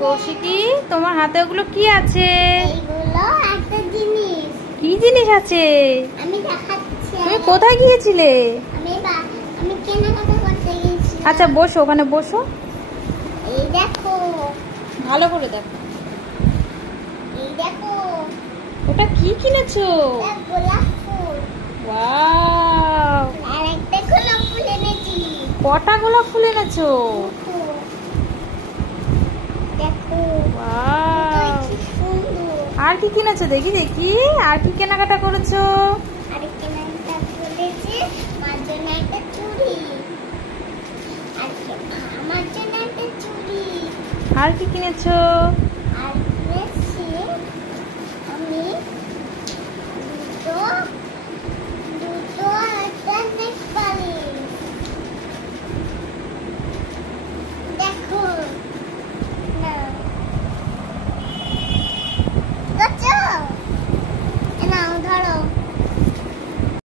কৌশিকী, তোমার হাতে ওগুলো কি আছে? এইগুলো একটা জিনিস। কি জিনিস আছে? আমি দেখাচ্ছি। তুমি কোথায় গিয়েছিলে? আমি কেনাকাটা করতে গিয়েছি। আচ্ছা বসো, ওখানে বসো। এই দেখো, ভালো করে দেখো। এই দেখো, ওটা কি কিনেছো? এটা গোলাপ ফুল। ওয়াও! আর একটা গোলাপ ফুল এনেছি। কটা গোলাপ ফুল এনেছো? দেখো, ওয়াও! কি সুন্দর। আর কি কিনেছো? দেখি দেখি, আর কি কেনাকাটা করেছো? আর কেনাকাটা করেছি মার জন্য একটা চুড়ি, আর আমার জন্য একটা চুড়ি। আর কি কিনেছো? আর কিনেছি আমি দুটো